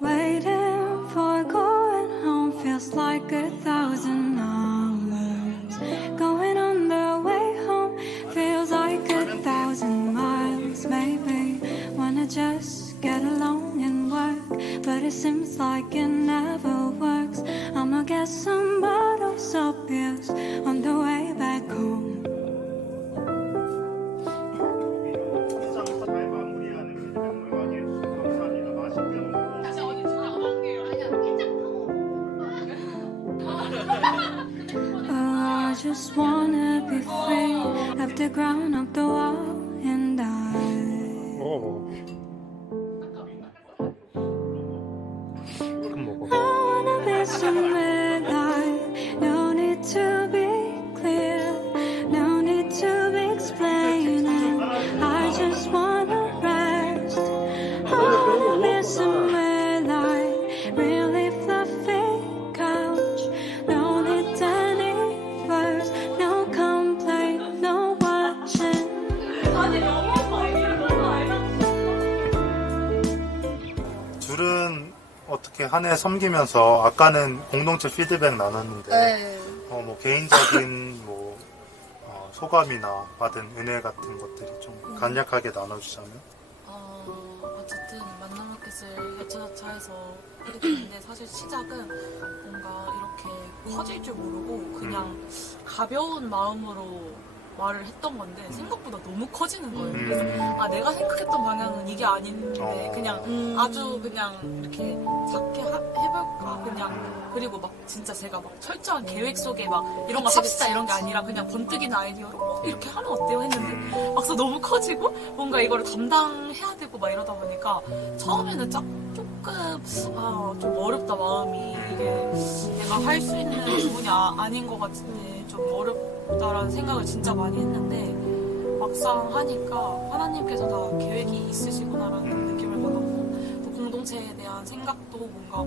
Waiting for going home feels like 1,000 hours. Going on the way home feels like 1,000 miles. Maybe wanna just get along and work, but it seems like it never works. I'ma get some bottles of beers on the way back home. I just wanna be free, have the ground up the wall and die. I wanna be somewhere like, no need to be clear, no need to be explaining. I just wanna rest. I wanna be somewhere like, really fluffy couch, no need any words, no complaint, no watching. 둘은 어떻게 한 해 섬기면서 아까는 공동체 피드백 나눴는데 네. 뭐 개인적인 뭐 소감이나 받은 은혜 같은 것들이 좀 간략하게 나눠주자면. 어쨌든 만남 마켓을 야차자차해서 하게 됐는데 사실 시작은 뭔가 이렇게 커질 줄 모르고 그냥 가벼운 마음으로 말을 했던 건데 생각보다 너무 커지는 거예요. 그래서 내가 생각했던 방향은 이게 아닌데 그냥 아주 그냥 이렇게 작게 해볼까 그냥. 그리고 막 진짜 제가 막 철저한 계획 속에 막 이런 거 삽시다 이런 게 아니라 그냥 번뜩이는 아이디어로 이렇게 하면 어때요 했는데 막상 너무 커지고 뭔가 이거를 감당해야 되고 막 이러다 보니까 처음에는 조금 좀 어렵다 마음이. 이게 내가 할 수 있는 부분이 아닌 것 같은데 좀 어렵다라는 생각을 진짜 많이 했는데 막상 하니까 하나님께서 다 계획이 있으시구나라는 느낌을 받았고, 또 공동체에 대한 생각도 뭔가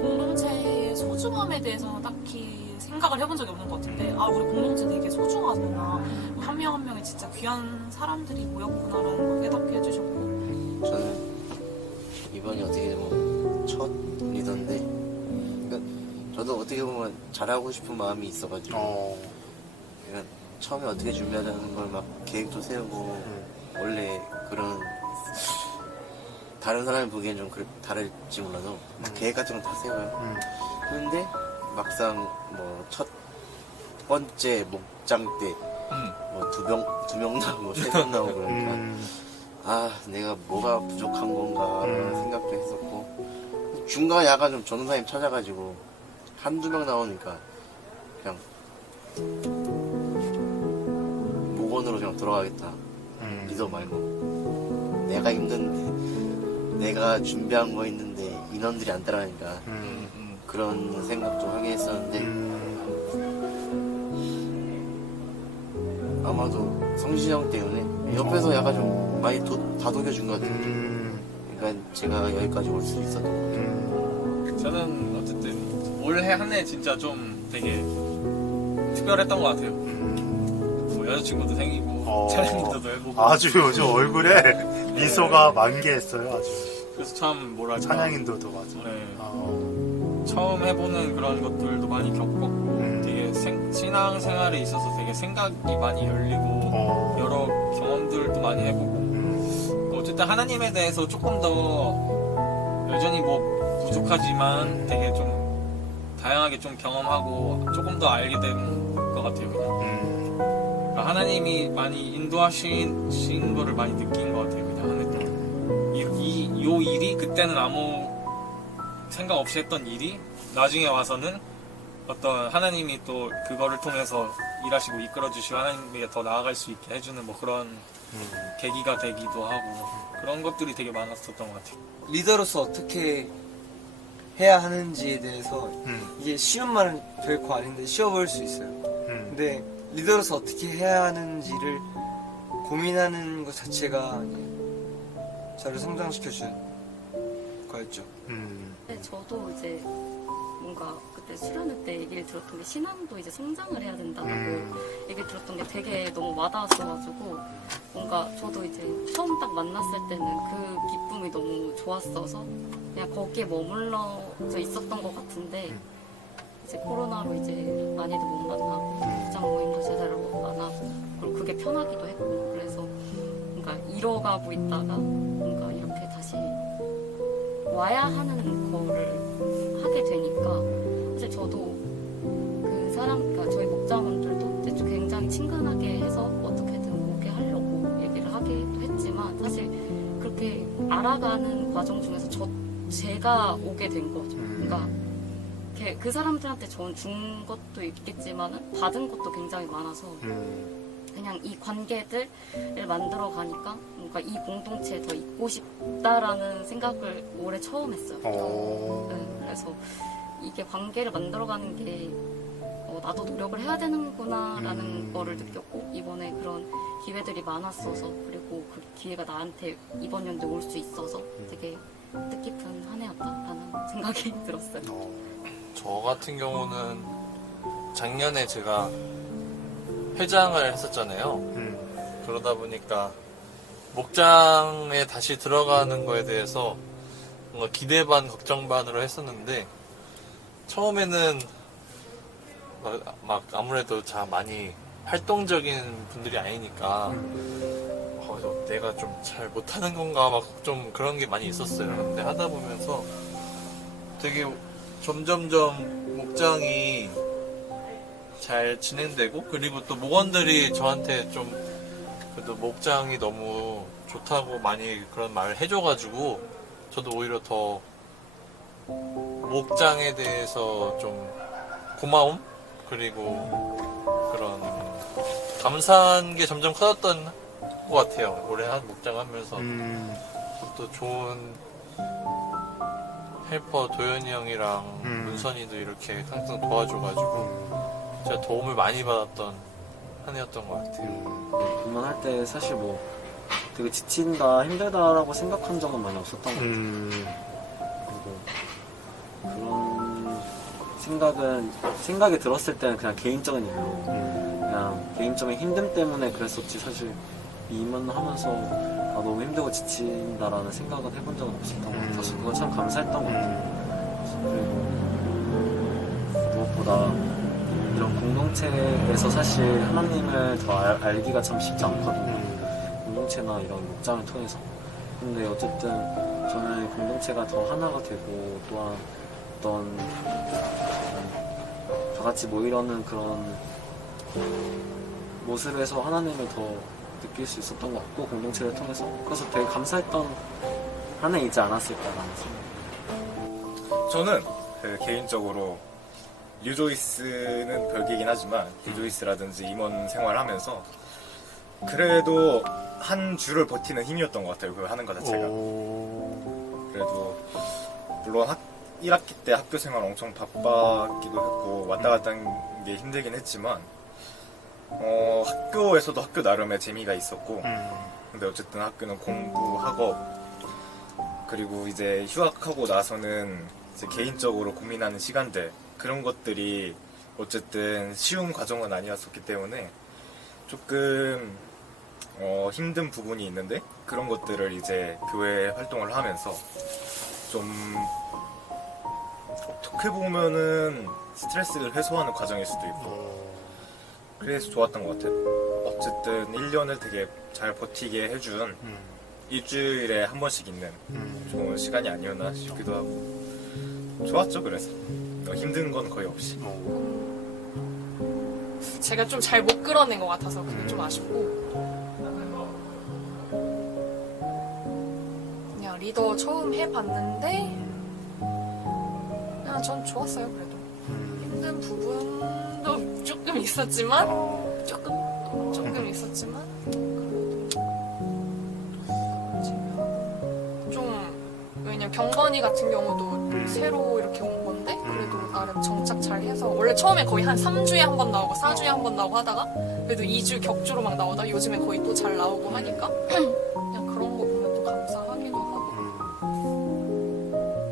공동체의 소중함에 대해서는 딱히 생각을 해본 적이 없는 것 같은데 우리 공동체 되게 소중하구나, 한 명 한 명이 진짜 귀한 사람들이 모였구나라는 걸 깨닫게 해주셨고. 저는 이번이 어떻게 보면 첫 리더인데, 그러니까 저도 어떻게 보면 잘하고 싶은 마음이 있어가지고 그러니까 처음에 어떻게 준비하자는 걸 막 계획도 세우고 원래 그런 다른 사람이 보기엔 좀 다를지 몰라도 계획 같은 건 다 세워요. 그런데 막상 뭐 첫 번째 목장 때 뭐 두 명 나오고 세 명 나오고 그러니까 내가 뭐가 부족한 건가 생각도 했었고, 중간에 약간 좀 전도사님 찾아가지고 한두 명 나오니까 그냥 목원으로 그냥 돌아가겠다. 리더 말고 내가 힘든데 내가 준비한 거 있는데 인원들이 안 따라가니까 그런 생각도 하게 했었는데 아마도 성진이 형 때문에 옆에서 약간 좀 많이 다독여준 것 같아요. 그러니까 제가 여기까지 올 수 있었던 것 같아요. 저는 어쨌든 올해 한 해 진짜 좀 되게 특별했던 것 같아요. 뭐 여자친구도 생기고 촬영도 해보고 아주 요즘 얼굴에 미소가 만개했어요. 아주. 그래서 참 뭐랄까 찬양인도도 맞아. 네. 처음 해보는 그런 것들도 많이 겪었고 되게 신앙생활에 있어서 되게 생각이 많이 열리고 여러 경험들도 많이 해보고 어쨌든 하나님에 대해서 조금 더 여전히 뭐 부족하지만 되게 좀 다양하게 좀 경험하고 조금 더 알게 된 것 같아요. 그냥 그러니까 하나님이 많이 인도하신 거를 많이 느낀 것 같아요. 그냥 한 해 동안 요 일이 그때는 아무 생각 없이 했던 일이 나중에 와서는 어떤 하나님이 또 그거를 통해서 일하시고 이끌어주시고 하나님에게 더 나아갈 수 있게 해주는 뭐 그런 계기가 되기도 하고 그런 것들이 되게 많았었던 것 같아요. 리더로서 어떻게 해야 하는지에 대해서 이게 쉬운 말은 결코 아닌데 쉬워 보일 수 있어요. 근데 리더로서 어떻게 해야 하는지를 고민하는 것 자체가 저를 성장시켜준 거였죠. 저도 이제 뭔가 뭔가 그때 수련회 때 얘기를 들었던 게 신앙도 이제 성장을 해야 된다고 얘기를 들었던 게 되게 너무 와닿았어가지고 뭔가 저도 이제 처음 딱 만났을 때는 그 기쁨이 너무 좋았어서 그냥 거기에 머물러져 있었던 것 같은데 이제 코로나로 이제 많이도 못 만나고 직장 모임도 제대로 안 하고 그리고 그게 편하기도 했고 그래서 뭔가 잃어가고 있다가 뭔가 이렇게 다시 와야 하는 거를 하게 되니까 사실 저도 그 사람, 그러니까 저희 목자분들도 이제 굉장히 친근하게 해서 어떻게든 오게 하려고 얘기를 하기도 했지만 사실 그렇게 알아가는 과정 중에서 제가 오게 된 거죠. 그러니까 그 사람들한테 저는 준 것도 있겠지만은 받은 것도 굉장히 많아서 그냥 이 관계들을 만들어 가니까 뭔가 이 공동체에 더 있고 싶다라는 생각을 올해 처음 했어요. 네, 그래서 이게 관계를 만들어가는 게 나도 노력을 해야 되는구나라는 거를 느꼈고 이번에 그런 기회들이 많았어서 그리고 그 기회가 나한테 이번 연도에 올 수 있어서 되게 뜻깊은 한 해였다라는 생각이 들었어요. 저 같은 경우는 작년에 제가 회장을 했었잖아요. 그러다 보니까 목장에 다시 들어가는 거에 대해서 뭔가 기대 반 걱정 반으로 했었는데 처음에는 막 아무래도 많이 활동적인 분들이 아니니까 내가 좀 잘 못하는 건가 막 좀 그런 게 많이 있었어요. 근데 하다 보면서 되게 점점점 목장이 잘 진행되고 그리고 또 목원들이 저한테 좀 그래도 목장이 너무 좋다고 많이 그런 말을 해줘가지고 저도 오히려 더 목장에 대해서 좀 고마움 그리고 그런 감사한 게 점점 커졌던 것 같아요. 올해 한 목장 하면서 또 좋은 헬퍼 도현이 형이랑 문선이도 이렇게 항상 도와줘가지고 제가 도움을 많이 받았던 한 해였던 것 같아요. 입문할 때 사실 뭐 되게 지친다 힘들다라고 생각한 적은 많이 없었던 것 같아요. 그리고 그런 생각이 들었을 때는 그냥 개인적인 이유로 그냥 개인적인 힘듦 때문에 그랬었지 사실 입문하면서 너무 힘들고 지친다라는 생각은 해본 적은 없었던 것 같아서 그건 참 감사했던 것 같아요. 그리고 무엇보다 이런 공동체에서 사실 하나님을 더 알기가 참 쉽지 않거든요. 공동체나 이런 목장을 통해서. 근데 어쨌든 저는 공동체가 더 하나가 되고 또한 어떤 다 같이 모이려는 그런 모습에서 하나님을 더 느낄 수 있었던 것 같고 공동체를 통해서 그래서 되게 감사했던 한 해이지 않았을까라는 생각. 저는 개인적으로 뉴조이스는 별개이긴 하지만 뉴조이스라든지 임원 생활하면서 그래도 한 주를 버티는 힘이었던 것 같아요. 그걸 하는 것 자체가. 그래도 물론 1학기 때 학교 생활 엄청 바빴기도 했고 왔다 갔다 하는 게 힘들긴 했지만 학교에서도 학교 나름의 재미가 있었고 근데 어쨌든 학교는 공부, 학업 그리고 이제 휴학하고 나서는 이제 개인적으로 고민하는 시간들 그런 것들이 어쨌든 쉬운 과정은 아니었었기 때문에 조금 힘든 부분이 있는데 그런 것들을 이제 교회 활동을 하면서 좀 어떻게 보면은 스트레스를 해소하는 과정일 수도 있고 그래서 좋았던 것 같아요. 어쨌든 1년을 되게 잘 버티게 해준 일주일에 한 번씩 있는 좋은 시간이 아니었나 싶기도 하고 좋았죠. 그래서 힘든 건 거의 없이 제가 좀 잘 못 끌어낸 것 같아서 그게 좀 아쉽고 그냥 리더 처음 해봤는데 그냥 전 좋았어요. 그래도 힘든 부분도 조금 있었지만 조금 있었지만 좀 왜냐면 경건이 같은 경우도 새로 이렇게 온 건데 그래도 나름 정착 잘 해서 원래 처음에 거의 한 3주에 한 번 나오고 4주에 한 번 나오고 하다가 그래도 2주 격주로 막 나오다 요즘에 거의 또 잘 나오고 하니까 그냥 그런 거 보면 또 감사하기도 하고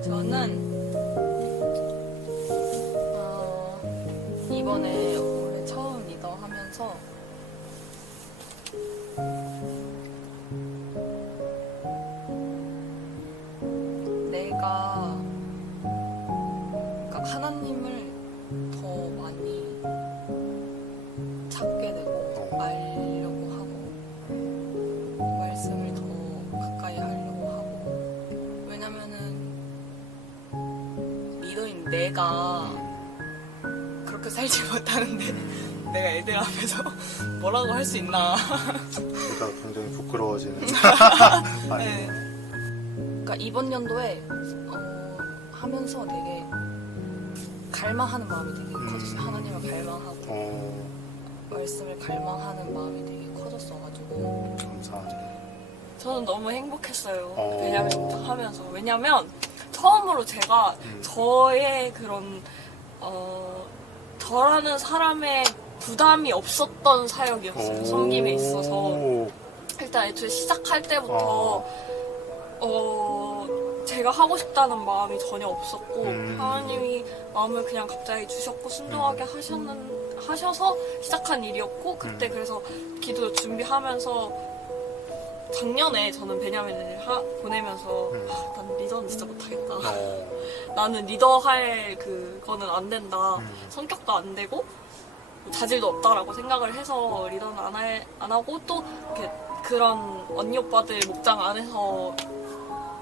저는 내가 그렇게 살지 못하는데 내가 애들 앞에서 뭐라고 할 수 있나. 제가 굉장히 부끄러워지는. 아니, 네. 그러니까 이번 연도에 하면서 되게 갈망하는 마음이 되게 커졌어요. 하나님을 갈망하고 말씀을 갈망하는 마음이 되게 커졌어가지고 감사합니다. 저는 너무 행복했어요. 왜냐면 처음으로 제가 저의 그런 저라는 사람의 부담이 없었던 사역이었어요. 섬김에 있어서 일단 애초에 시작할 때부터 제가 하고 싶다는 마음이 전혀 없었고 하나님이 마음을 그냥 갑자기 주셨고 순종하게 하셔서 시작한 일이었고 그때 그래서 기도 준비하면서 작년에 저는 베냐민을 보내면서 난 리더는 진짜 못하겠다. 나는 리더할 그거는 안 된다. 성격도 안 되고 자질도 없다라고 생각을 해서 리더는 안 하고 또 이렇게 그런 언니 오빠들 목장 안에서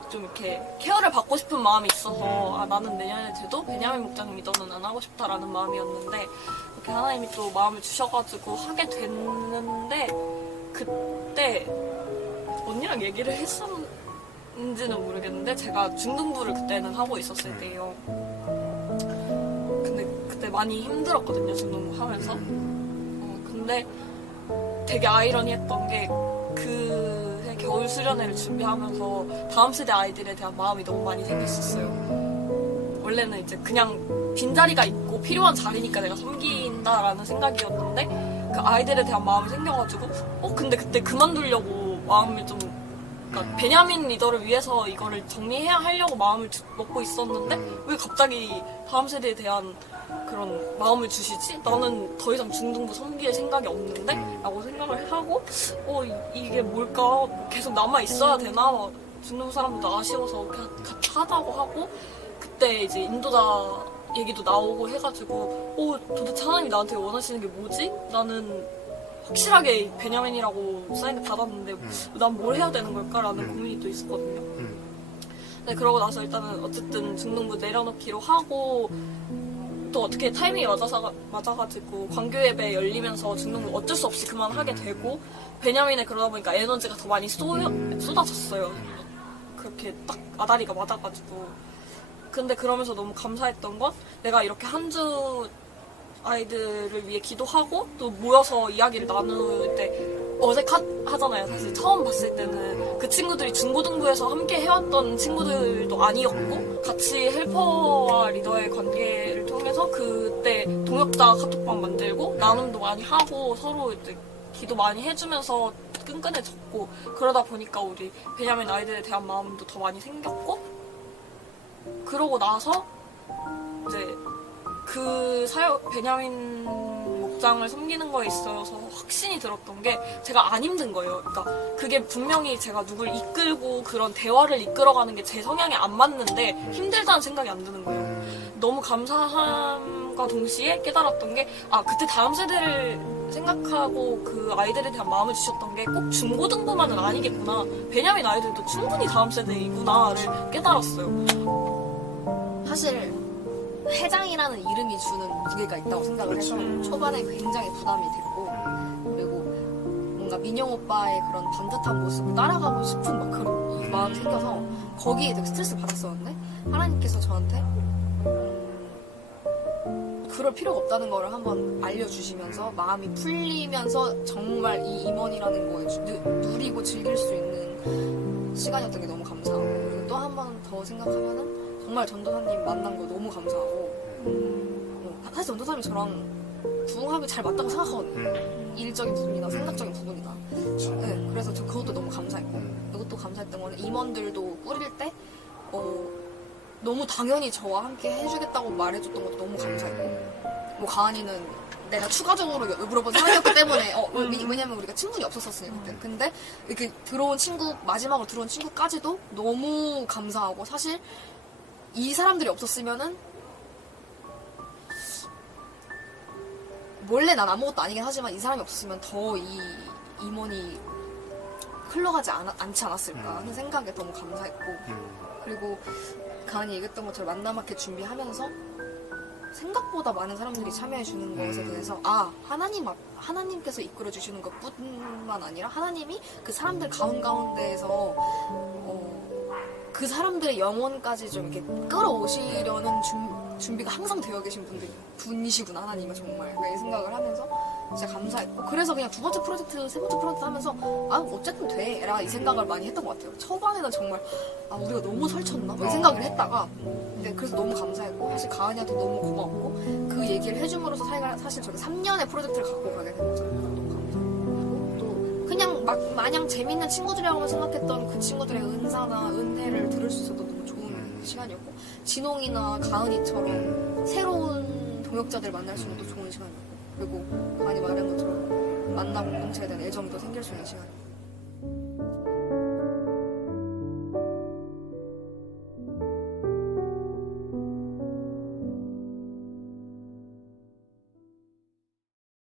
좀 이렇게 케어를 받고 싶은 마음이 있어서 나는 내년에 돼도 베냐민 목장 리더는 안 하고 싶다라는 마음이었는데 이렇게 하나님이 또 마음을 주셔가지고 하게 됐는데 그때 언니랑 얘기를 했었는지는 모르겠는데 제가 중등부를 그때는 하고 있었을 때예요. 근데 그때 많이 힘들었거든요, 중등부 하면서. 근데 되게 아이러니했던 게 그 겨울 수련회를 준비하면서 다음 세대 아이들에 대한 마음이 너무 많이 생겼었어요. 원래는 이제 그냥 빈자리가 있고 필요한 자리니까 내가 섬긴다라는 생각이었는데 그 아이들에 대한 마음이 생겨가지고 근데 그때 그만두려고 마음을 좀 그러니까 베냐민 리더를 위해서 이거를 정리해야 하려고 마음을 먹고 있었는데 왜 갑자기 다음 세대에 대한 그런 마음을 주시지? 나는 더 이상 중등부 섬길 생각이 없는데? 라고 생각을 하고 이게 뭘까? 계속 남아 있어야 되나? 중등부 사람들도 아쉬워서 같이 하자고 하고 그때 이제 인도자 얘기도 나오고 해가지고 도대체 하나님이 나한테 원하시는 게 뭐지? 나는 확실하게 베냐민이라고 사인을 받았는데 난 뭘 해야 되는 걸까라는 고민이 또 있었거든요. 네, 그러고 나서 일단은 어쨌든 중등부 내려놓기로 하고 또 어떻게 타이밍이 맞아가지고 광교 예배 열리면서 중등부 어쩔 수 없이 그만하게 되고 베냐민에 그러다 보니까 에너지가 더 많이 쏟아졌어요. 그렇게 딱 아다리가 맞아가지고. 근데 그러면서 너무 감사했던 건 내가 이렇게 한 주 아이들을 위해 기도하고 또 모여서 이야기를 나눌 때 어색하잖아요. 사실 처음 봤을 때는 그 친구들이 중고등부에서 함께 해왔던 친구들도 아니었고 같이 헬퍼와 리더의 관계를 통해서 그때 동역자 카톡방 만들고 나눔도 많이 하고 서로 이제 기도 많이 해주면서 끈끈해졌고 그러다 보니까 우리 베냐민 아이들에 대한 마음도 더 많이 생겼고 그러고 나서 이제 그 베냐민 목장을 섬기는 거에 있어서 확신이 들었던 게 제가 안 힘든 거예요. 그러니까 그게 분명히 제가 누굴 이끌고 그런 대화를 이끌어가는 게 제 성향에 안 맞는데 힘들다는 생각이 안 드는 거예요. 너무 감사함과 동시에 깨달았던 게 그때 다음 세대를 생각하고 그 아이들에 대한 마음을 주셨던 게 꼭 중고등부만은 아니겠구나. 베냐민 아이들도 충분히 다음 세대이구나를 깨달았어요. 사실 회장이라는 이름이 주는 무게가 있다고 생각을 해서 초반에 굉장히 부담이 됐고 그리고 뭔가 민영 오빠의 그런 반듯한 모습을 따라가고 싶은 막 그런 마음이 생겨서 거기에 되게 스트레스 받았었는데 하나님께서 저한테 그럴 필요가 없다는 거를 한번 알려주시면서 마음이 풀리면서 정말 이 임원이라는 거에 누리고 즐길 수 있는 시간이었던 게 너무 감사하고 그리고 또 한 번 더 생각하면은 정말 전도사님 만난 거 너무 감사하고 사실 전도사님이 저랑 부흥하기 잘 맞다고 생각하거든요. 일적인 부분이나 생각적인 부분이나 네, 그래서 저 그것도 너무 감사했고 이것도 감사했던 거는 임원들도 꾸릴 때 너무 당연히 저와 함께 해주겠다고 말해줬던 것도 너무 감사했고 뭐 가은이는 내가 추가적으로 물어본 사람이었기 때문에 왜냐면 우리가 친분이 없었었으니까 그때. 근데 이렇게 마지막으로 들어온 친구까지도 너무 감사하고 사실 이 사람들이 없었으면은 원래 난 아무것도 아니긴 하지만 이 사람이 없었으면 더 이 임원이 흘러가지 않지 않았을까 하는 생각에 너무 감사했고 그리고 가은이 얘기했던 것처럼 만남학회 준비하면서 생각보다 많은 사람들이 참여해 주는 것에 대해서 하나님께서 이끌어 주시는 것뿐만 아니라 하나님이 그 사람들 가운데에서 그 사람들의 영혼까지 좀 이렇게 끌어오시려는 준비가 항상 되어 계신 분이시구나 하나님은 정말 이 생각을 하면서 진짜 감사했고, 그래서 그냥 두 번째 프로젝트, 세 번째 프로젝트 하면서 어쨌든 돼라 이 생각을 많이 했던 것 같아요. 초반에는 정말 우리가 너무 설쳤나? 이 생각을 했다가 근데 그래서 너무 감사했고, 사실 가은이한테 너무 고마웠고, 그 얘기를 해줌으로써 사실 저게 3년의 프로젝트를 갖고 가게 된 거잖아요. 너무 감사했고, 또 그냥 마냥 재밌는 친구들이라고 생각했던 그 친구들의 은사나 은혜를 들을 수 있어서 너무 좋은 시간이었고, 진홍이나 가은이처럼 새로운 동역자들 만날 수 있는 또 좋은 시간이었고, 그리고 가은이 말한 것처럼 만나 공동체에 대한 애정도 생길 수 있는 시간이었고,